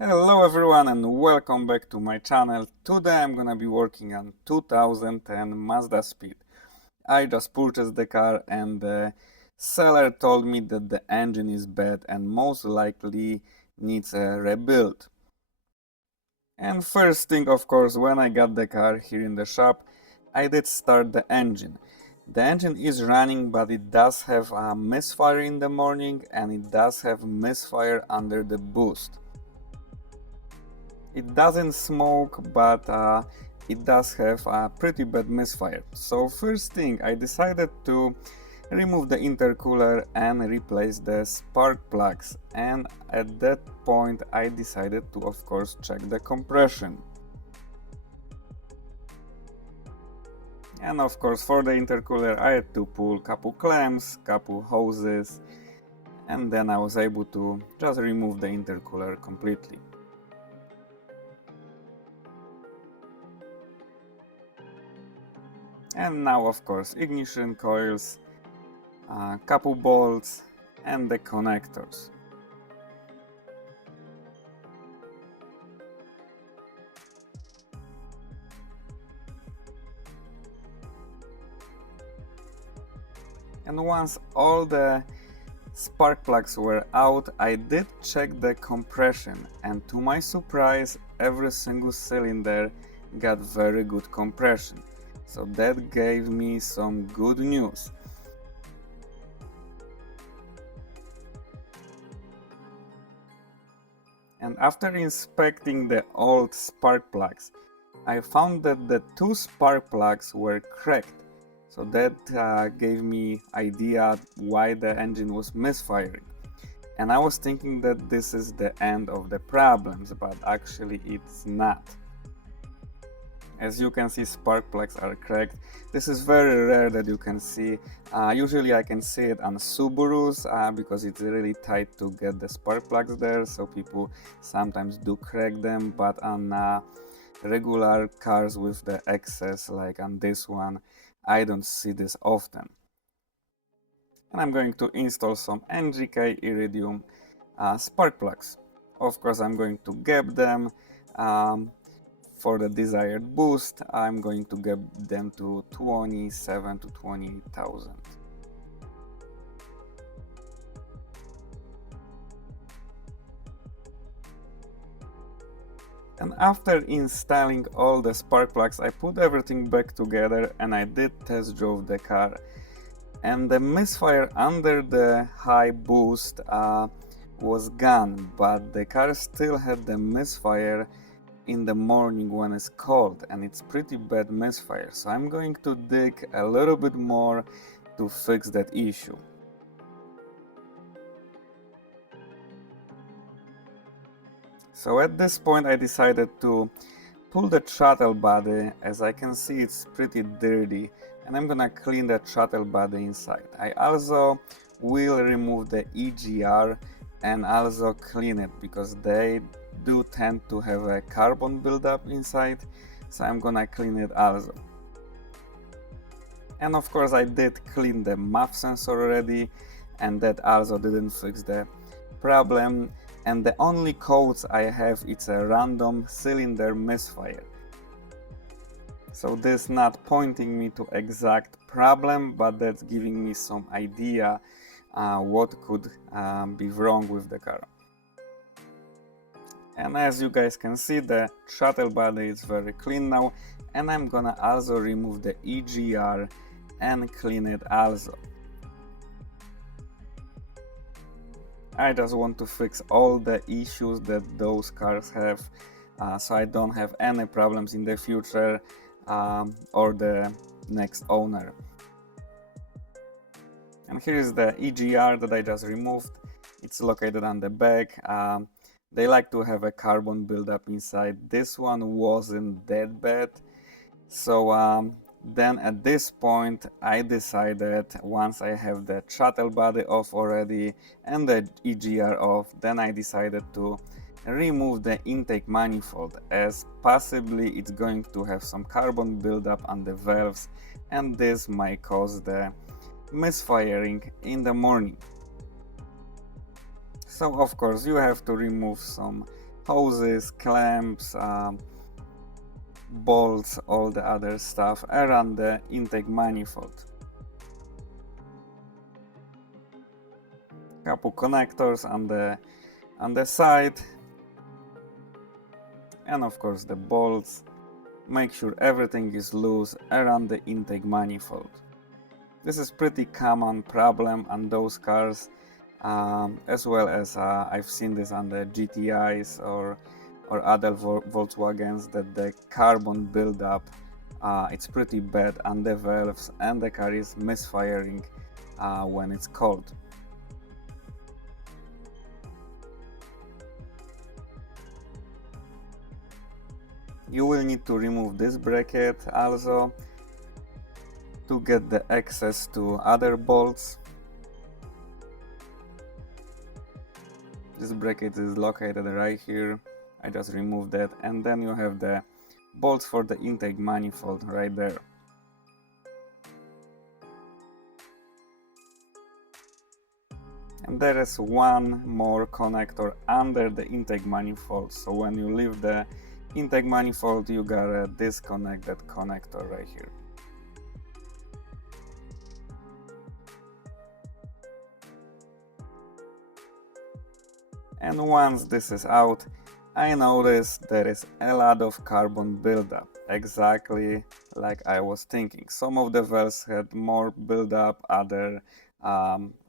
Hello everyone and welcome back to my channel. Today I'm gonna be working on 2010 Mazdaspeed. I just purchased the car and the seller told me that the engine is bad and most likely needs a rebuild. And first thing, of course, when I got the car here in the shop, I did start the engine. The engine is running, but it does have a misfire in the morning and it does have misfire under the boost. It doesn't smoke, but it does have a pretty bad misfire. So first thing, I decided to remove the intercooler and replace the spark plugs, and at that point I decided to of course check the compression. And of course for the intercooler I had to pull couple clamps, couple hoses, and then I was able to just remove the intercooler completely. And now of course ignition coils, couple bolts and the connectors. And once all the spark plugs were out, I did check the compression, and to my surprise every single cylinder got very good compression. So that gave me some good news. And after inspecting the old spark plugs, I found that the two spark plugs were cracked. So that gave me idea why the engine was misfiring. And I was thinking that this is the end of the problems, but actually it's not. As you can see, spark plugs are cracked. This is very rare that you can see. Usually I can see it on Subarus because it's really tight to get the spark plugs there, so people sometimes do crack them, but on regular cars with the excess, like on this one, I don't see this often. And I'm going to install some NGK Iridium spark plugs. Of course I'm going to gap them. For the desired boost, I'm going to get them to 27 to 28,000. And after installing all the spark plugs, I put everything back together and I did test drove the car. And the misfire under the high boost was gone, but the car still had the misfire in the morning when it's cold, and it's pretty bad misfire, so I'm going to dig a little bit more to fix that issue. So at this point I decided to pull the throttle body. As I can see, it's pretty dirty and I'm gonna clean the throttle body inside. I also will remove the EGR and also clean it because they do tend to have a carbon buildup inside, so I'm gonna clean it also. And of course I did clean the MAF sensor already, and that also didn't fix the problem. And the only codes I have, it's a random cylinder misfire. So this not pointing me to exact problem, but that's giving me some idea what could be wrong with the car. And as you guys can see, the throttle body is very clean now, and I'm gonna also remove the EGR and clean it also. I just want to fix all the issues that those cars have, so I don't have any problems in the future or the next owner. And here is the EGR that I just removed. It's located on the back. They like to have a carbon buildup inside. This one wasn't that bad. So then at this point I decided, once I have the throttle body off already and the EGR off, then I decided to remove the intake manifold, as possibly it's going to have some carbon buildup on the valves and this might cause the misfiring in the morning. So of course you have to remove some hoses, clamps, bolts, all the other stuff around the intake manifold. Couple connectors on the side, and of course the bolts. Make sure everything is loose around the intake manifold. This is pretty common problem on those cars, as well as I've seen this on the GTIs or other Volkswagens, that the carbon buildup it's pretty bad on the valves and the car is misfiring when it's cold. You will need to remove this bracket also to get the access to other bolts. This bracket is located right here. I just removed that, and then you have the bolts for the intake manifold right there. And there is one more connector under the intake manifold, so when you leave the intake manifold you gotta disconnect that connector right here. And once this is out, I noticed there is a lot of carbon buildup, exactly like I was thinking. Some of the valves had more buildup, other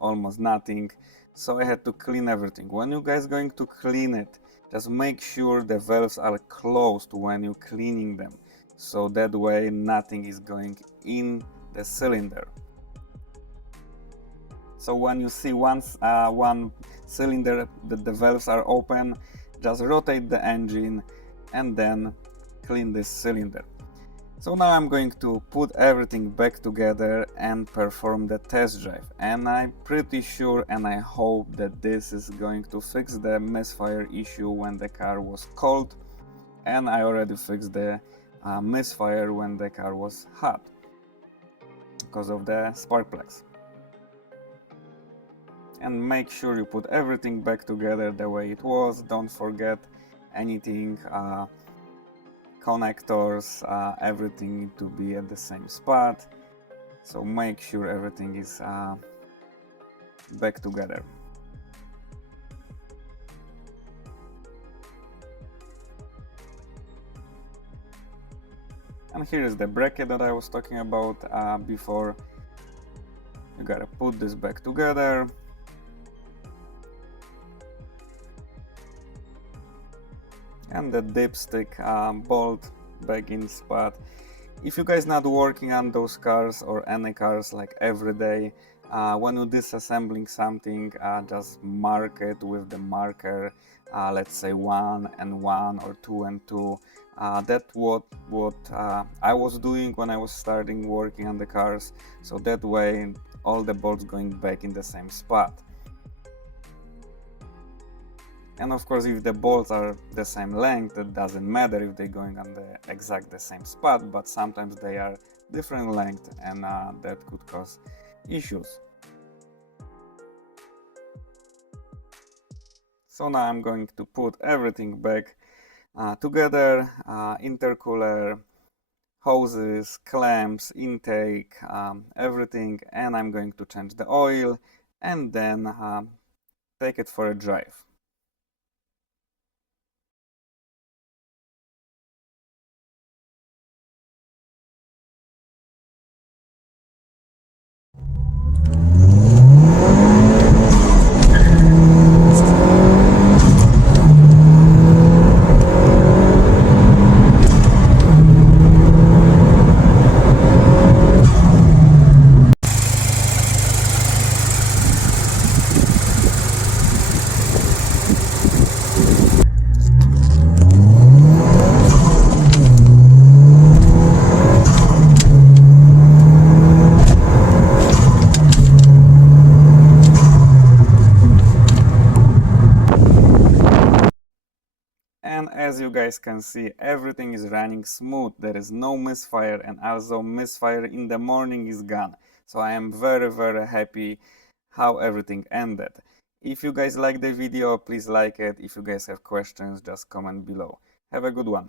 almost nothing, so I had to clean everything. When you guys going to clean it, just make sure the valves are closed when you're cleaning them, so that way nothing is going in the cylinder. So when you see one cylinder that the valves are open, just rotate the engine and then clean this cylinder. So now I'm going to put everything back together and perform the test drive, and I'm pretty sure and I hope that this is going to fix the misfire issue when the car was cold, and I already fixed the misfire when the car was hot because of the spark plugs. And make sure you put everything back together the way it was. Don't forget anything, connectors, everything need to be at the same spot, so make sure everything is back together. And here is the bracket that I was talking about before. You gotta put this back together. And the dipstick bolt back in spot. If you guys not working on those cars or any cars like every day, when you're disassembling something, just mark it with the marker, let's say 1 and 1 or 2 and 2. That's what I was doing when I was starting working on the cars, so that way all the bolts going back in the same spot. And of course, if the bolts are the same length, it doesn't matter if they're going on the exact same spot, but sometimes they are different length, and that could cause issues. So now I'm going to put everything back together, intercooler, hoses, clamps, intake, everything, and I'm going to change the oil and then take it for a drive. And as you guys can see, everything is running smooth. There is no misfire, and also misfire in the morning is gone. So I am very happy how everything ended. If you guys like the video, please like it. If you guys have questions, just comment below. Have a good one.